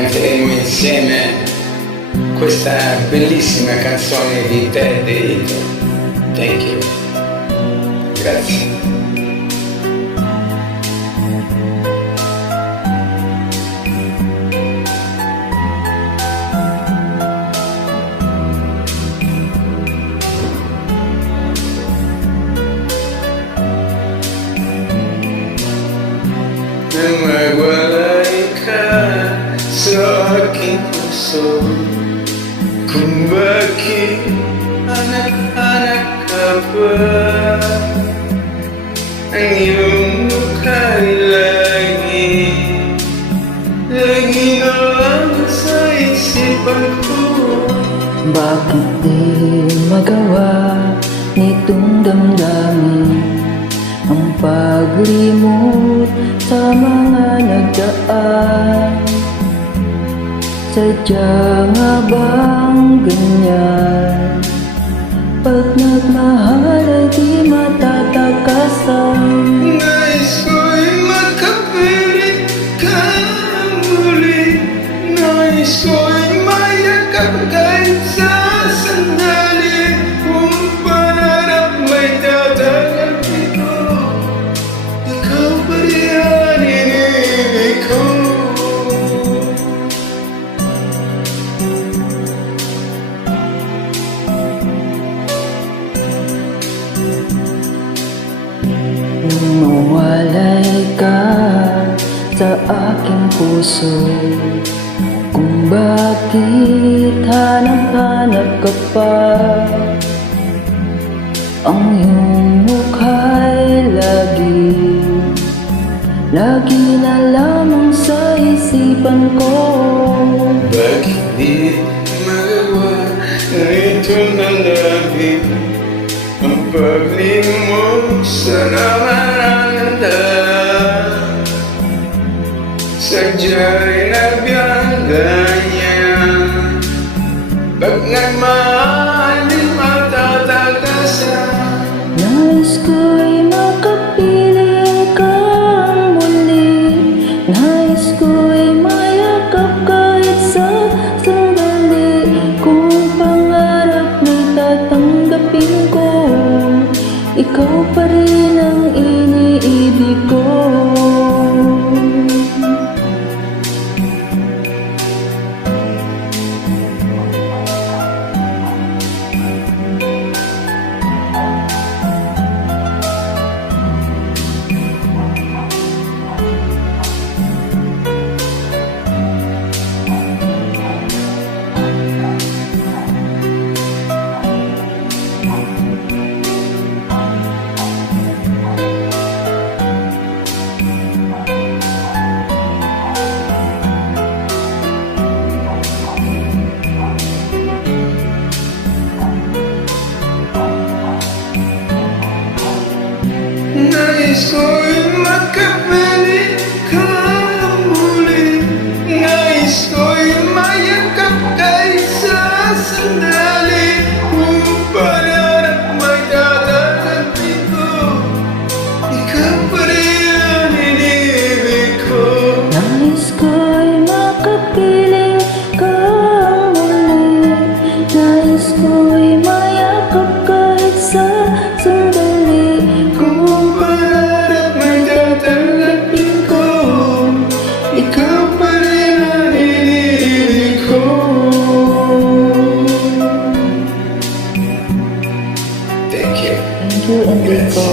canteremo insieme questa bellissima canzone di Ted e Ito. Thank you. Grazie. Nang magwalay ka sa aking puso, kung bakit anak-anak ka ba, ang iyong mukha'y lagi na lang sa isipan ko. Bakit di magawa nitong damdamin ang paglimot sa mga nagdaan? Sadya nga bang ganyan? Pag nagmahal ay di matatakasan. Nais ko'y makapilit ka muli, nais ko'y mayakap kahit sa sandali. Kung pangarap may tatagal dito, ikaw pa rin ang inibig ko. Nung mawalay ka sa aking puso, kung bakit hanap-hanap ka pa, ang iyong mukha'y lagi na lamang sa isipan ko. Bakit di magawa nito ng labing ang paglimot sa namaranda? Sadya'y nabiyang niya, pag nagmahal di matatakasan. Nais ko'y makapiling kang muli, nais ko'y mayakap kahit sa sandali. Kung pangarap mo'y tatanggapin ko, ikaw pa rin ang iniibig ko. Nais ko'y makapiling ka muli, nais ko'y mayakap kahit sa sandali. Kung pangarap may tatagal dito, ikaw pa rin ang inibig ko. Nais ko'y makapiling kang muli, nais ko'y mayakap kahit sa sandali. Kung pangarap may tatanggapin ko, ikaw pa rin ang iniibig ko. Thank you. Thank you, Enrico.